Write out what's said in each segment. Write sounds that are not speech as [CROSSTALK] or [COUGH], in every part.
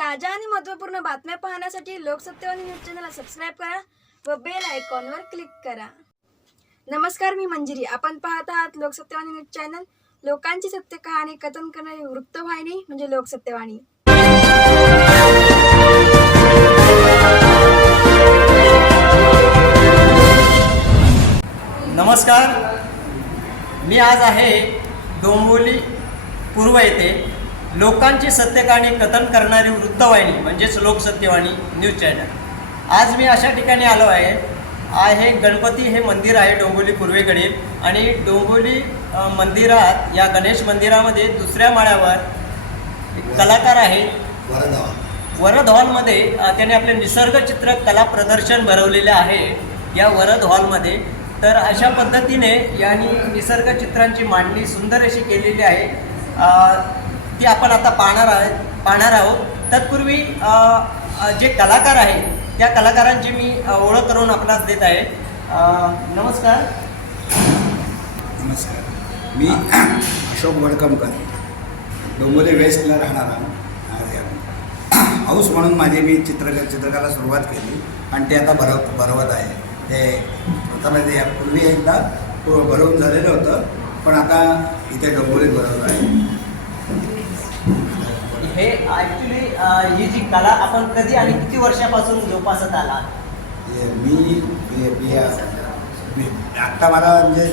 ताज्या आणि महत्त्वपूर्ण बातम्या पाहण्यासाठी लोकसत्यवाणी न्यूज चॅनलला सबस्क्राईब करा व बेल आयकॉनवर क्लिक करा. नमस्कार मी मंजिरी. आपण पाहत आहात लोकसत्यवाणी न्यूज चॅनल. लोकांची सत्य कहाणी कथन करणारी वृत्तवाहिनी म्हणजे लोकसत्यवाणी. नमस्कार. मी आज आहे डोंबोली पूर्व येथे. लोकांची सत्यकाणी कथन करणारी वृत्तवाहिनी म्हणजेच लोकसत्यवाणी न्यूज चॅनल. आज मी अशा ठिकाणी आलो आहे. आहे गणपती हे मंदिर आहे डोंबिवली पूर्वेकडील आणि डोंबिवली अ, मंदिरात या गणेश मंदिरामध्ये दुसऱ्या माळ्यावर एक कलाकार आहे. वरद हॉलमध्ये त्याने आपले निसर्गचित्र कला प्रदर्शन भरवलेले आहे या वरद हॉलमध्ये तर अशा पद्धतीने यांनी निसर्गचित्रांची मांडणी सुंदर अशी केलेली आहे. ती आपण आता पाहणार आहे पाहणार आहोत. तत्पूर्वी जे कलाकार आहे त्या कलाकारांची मी ओळख करून आपणास देत आहे. नमस्कार. नमस्कार. मी अशोक वडकमकर. डोंबोली वेस्टला राहणारा आहे. हाऊस म्हणून माझी मी चित्र चित्रकला सुरुवात केली. आणि ते आता भरव भरवत आहे. ते स्वतःमध्ये यापूर्वी एकदा भरवून झालेलं होतं. पण आता इथे डोंबोलीत भरवलं आहे. ही जी कला आपण कधी आणि किती वर्षापासून जोपासत आला मी आत्ता मला म्हणजे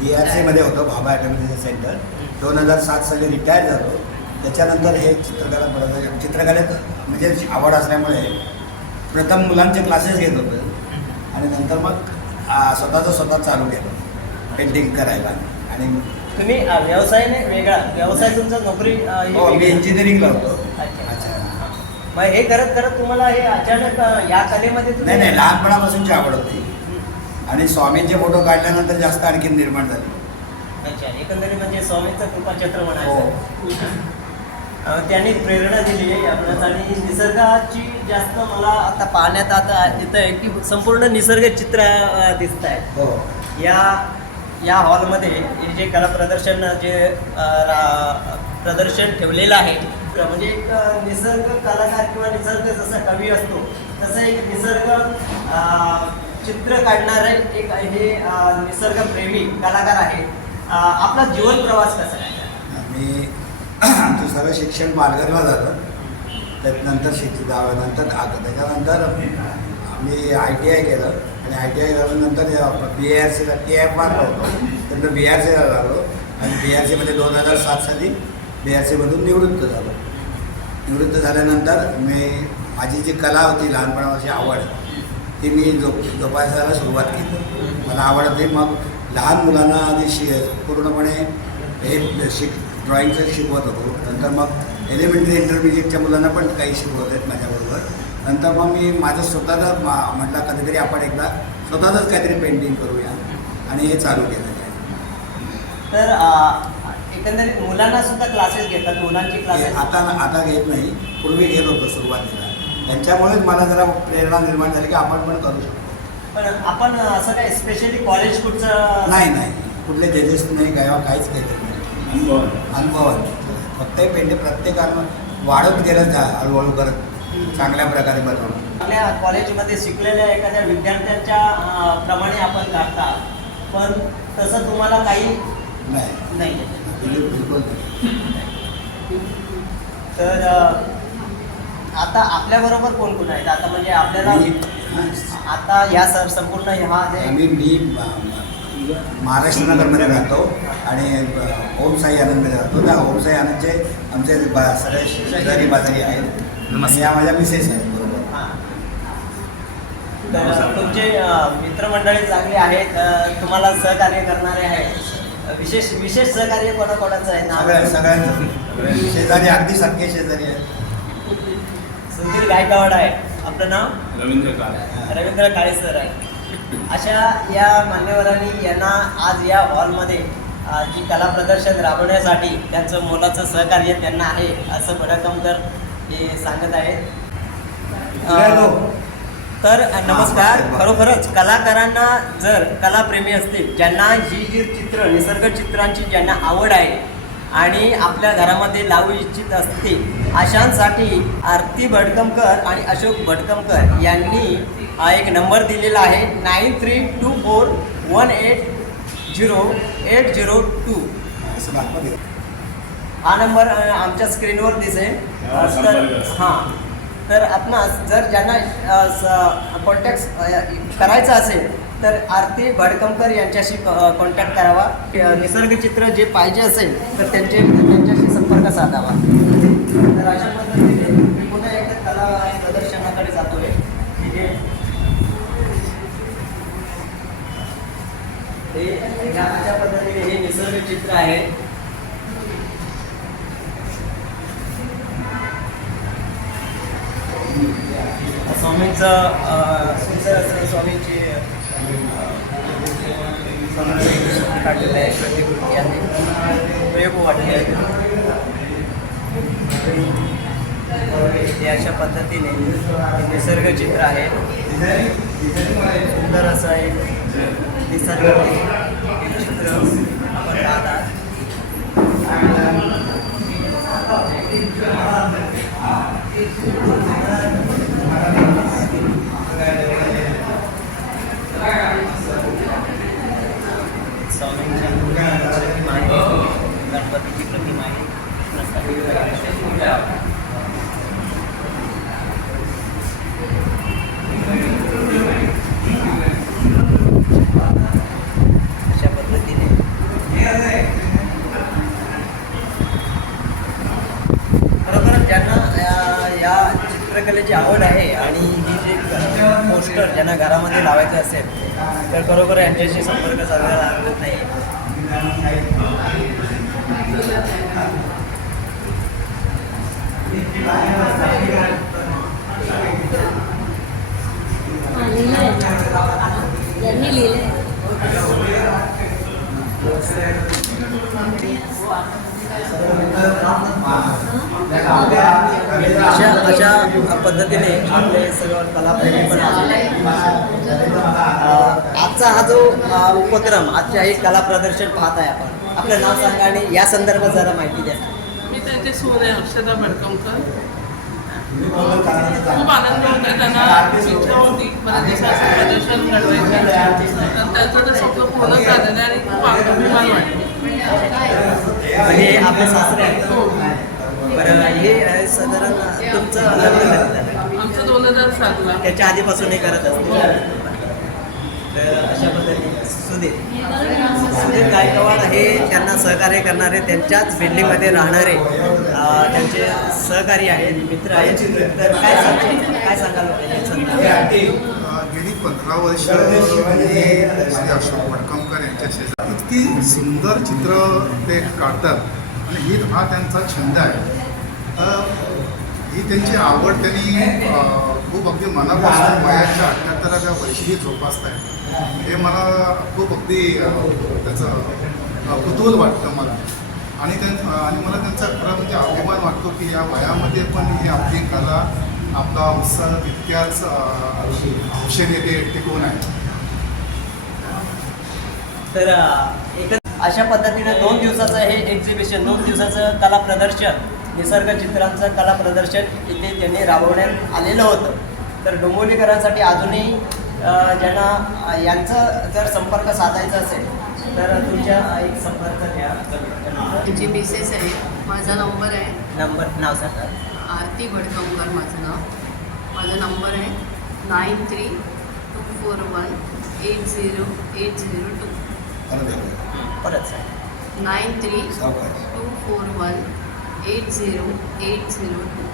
बी आर सीमध्ये होतो भाभा अकॅडमी सेंटर. दोन हजार सात साली रिटायर झालो. त्याच्यानंतर हे चित्रकला परत चित्रकलेत म्हणजे आवड असल्यामुळे प्रथम मुलांचे क्लासेस घेत होतो. आणि नंतर मग स्वतःचं स्वतः चालू केलं. पेंटिंग करायला. आणि तुम्ही व्यवसायाने वेगळा व्यवसाय तुमचा नोकरी ही मी. इंजिनिअरिंगला होतो. मग हे करत करत तुम्हाला हे अचानक या कलेमध्ये नाही नाही लहानपणापासूनची आवड होती. आणि स्वामींचे फोटो काढल्यानंतर जास्त आणखी निर्माण झाली. अच्छा एकंदरीत म्हणजे स्वामींचं हो म्हणायचं. अ, त्यांनी प्रेरणा दिली आहे आपल्याला आणि निसर्गाची जास्त मला आता पाहण्यात आता येतं आहे की संपूर्ण निसर्ग चित्र दिसत आहे हो. या या हॉलमध्ये हे जे कला प्रदर्शन जे प्रदर्शन ठेवलेलं आहे म्हणजे एक निसर्ग कलाकार किंवा निसर्ग जसा कवी असतो तसं एक निसर्ग चित्र काढणारे एक हे निसर्गप्रेमी कलाकार आहे. आपला जीवन प्रवास कसा आहे? मी [CLEARS THROAT] आमचं सगळं शिक्षण पालघरला झालं. त्यानंतर शिक्षित नंतर आ- त्याच्यानंतर मी आय टी आय केलं. आणि आय टी आय झाल्यानंतर बी आर सीला टी एफ आरला होतो. त्यानंतर बी आर सीला लागलो. आणि बी आर सीमध्ये दोन हजार सात साली बी सीमधून निवृत्त झालो. निवृत्त झाल्यानंतर मी माझी जी कला होती लहानपणाची आवड ती मी जो जोपासायला सुरुवात केली. मला आवडते मग लहान मुलांना आधी शि पूर्णपणे हे शिक ड्रॉइंगचं शिकवत होतो. नंतर मग एलिमेंटरी इंटरमिजिएटच्या मुलांना पण काही शिकवत आहेत माझ्याबरोबर. नंतर मग मी माझं स्वतःचं मा म्हटलं कधीतरी आपण एकदा स्वतःचंच काहीतरी पेंटिंग करूया. आणि हे चालू केलं. तर एकंदरीत मुलांना सुद्धा क्लासेस घेतात मुलांची क्लासेस आता आता घेत नाही पूर्वी घेत होतो सुरुवातीला. त्यांच्यामुळेच मला जरा प्रेरणा निर्माण झाली की आपण पण करू शकतो. पण आपण असं काय स्पेशली कॉलेज कुठचं नाही नाही. कुठले जजेस नाही किंवा काहीच केलं नाही. अनुभव फक्त हे पेंटिंग प्रत्येकानं वाढत गेलं जा हळूहळू करत. चांगल्या प्रकारे बनवणं आपल्या कॉलेजमध्ये शिकलेल्या एखाद्या विद्यार्थ्यांच्या प्रमाणे आपण काढता पण तसं तुम्हाला काही नाही. नाही. तर आता आपल्याबरोबर कोण कोण आहेत? आता म्हणजे आपल्याला मी आता ह्या सर संपूर्ण हा आम्ही मी म- महाराष्ट्र नगरमध्ये राहतो आणि ओम साई आनंदमध्ये राहतो. त्या ओम साई आनंदचे आमचे सगळे शेजारी बाजारी आहेत. या माझ्या मिसेस आहेत बरोबर. हां. तर तुमचे मित्रमंडळी चांगले आहेत. तुम्हाला सहकार्य करणारे आहेत. विशेष विशेष सहकार्य कोणाकोणाचं आहे? सगळ्या नाव सगळ्यांचं शेजारी अगदी सगळे शेजारी आहेत. सुधीर गायकवाड आहे. आपलं नाव? रवींद्र काळे. रवींद्र काळे सर आहे. अशा या मान्यवरांनी यांना आज या हॉलमध्ये अ, जी कला प्रदर्शन राबवण्यासाठी त्यांचं मोलाचं सहकार्य त्यांना आहे असं भडकमकर हे सांगत आहेत. अ, तर नमस्कार खरोखरच कलाकारांना जर कलाप्रेमी असतील ज्यांना ही जी चित्र निसर्ग चित्रांची ज्यांना आवड आहे आणि आपल्या घरामध्ये लावू इच्छित असतील अशांसाठी आरती भडकमकर आणि अशोक भडकमकर यांनी हा एक नंबर दिलेला आहे nine three two four one eight zero eight zero two. हा नंबर आमच्या स्क्रीनवर दिसेल. तर हां. तर आपणास जर ज्यांना कॉन्टॅक्ट करायचा असेल तर आरती भडकमकर यांच्याशी कॉन्टॅक्ट करावा. निसर्गचित्र जे पाहिजे असेल तर त्यांचे त्यांच्याशी संपर्क साधावा. तर अशा पद्धतीने मी पुन्हा एकदा कला प्रदर्शनाकडे जातोय. ठीक आहे? हे या अशा पद्धतीने हे निसर्गचित्र आहे. स्वामींचं सुंदर असं स्वामींची अ, स्वामींची काढलेलं आहे प्रतिकृती आहे. उपयोग वाटले हे अशा पद्धतीने हे निसर्गचित्र आहे. सुंदर असं एक निसर्ग चित्र आपण पाहत स्वामींच्या प्रतिमा आहे गणपतीची प्रतिमा आहे अशा पद्धतीने खरोखर ज्यांना या- या चित्रकलेची आवड आहे आणि ही जे पोस्टर ज्यांना घरामध्ये लावायचं असेल तर खरोखर यांच्याशी संपर्क साधायला हरकत नाही. त्यांनी लिहिलंय अशा अशा पद्धतीने आपले सर्व कलाप्रेमी पण आजचा हा जो उपक्रम आजच्या हे कला प्रदर्शन पाहत आहे आपण आपलं नाव सांगा आणि या संदर्भात जरा माहिती द्या. मी त्यांचे सून आहे अक्षता भडकमकर खूप आनंद होता त्यांना. इच्छा होती. प्रदर्शन घडवायचं तर त्याचं ते स्वप्न पूर्ण झालेलं आहे आणि खूप अभिमान वाटतो म्हणजे आपले सासरे आहेत. हो. बरं हे अं, साधारण तुमचं लग्न कधी झालं? आमचं दोन हजार सातला. त्याच्या आधीपासून हे करत असते तर अशा पद्धतीने. सुधीर सुधीर गायकवाड हे त्यांना सहकार्य करणारे त्यांच्याच बिल्डिंगमध्ये राहणारे त्यांचे सहकारी आहेत मित्र आहेत. तर काय सांगाल? काय सांगाल? गेली पंधरा वर्ष श्री अशोक भटकमकर यांच्या शेजारी इतकी सुंदर चित्र ते काढतात. आणि ही हा त्यांचा छंद आहे. ही त्यांची आवड त्यांनी खूप अगदी मनापासून वयाच्या अठ्ठ्याहत्तराव्या वर्षी जोपासत आहे हे मला खूप अगदी त्याचं कुतूहल वाटतं मला. आणि त्यां आणि मला त्यांचा खरं म्हणजे अभिमान वाटतो की या वयामध्ये पण ही आपली कला आपला उत्साह तितक्याच अ, हौशेने ते टिकवून आहे. तर एक अशा पद्धतीने दोन दिवसाचं हे एक्झिबिशन दोन दिवसाचं कला प्रदर्शन निसर्ग चित्रांचं कला प्रदर्शन इथे त्यांनी राबवण्यात आलेलं होतं. तर डोंबिवलीकरांसाठी अजूनही ज्यांना यांचं जर संपर्क साधायचा असेल तर तुमच्या एक संपर्क घ्या त्यांची मिसेस आहे माझा नंबर आहे. नंबर नाव सांगा. आरती भडकमकर माझं नाव. माझा नंबर आहे nine three two four one eight zero eight zero two. परत सांगा. Nine three two four one eight zero eight zero two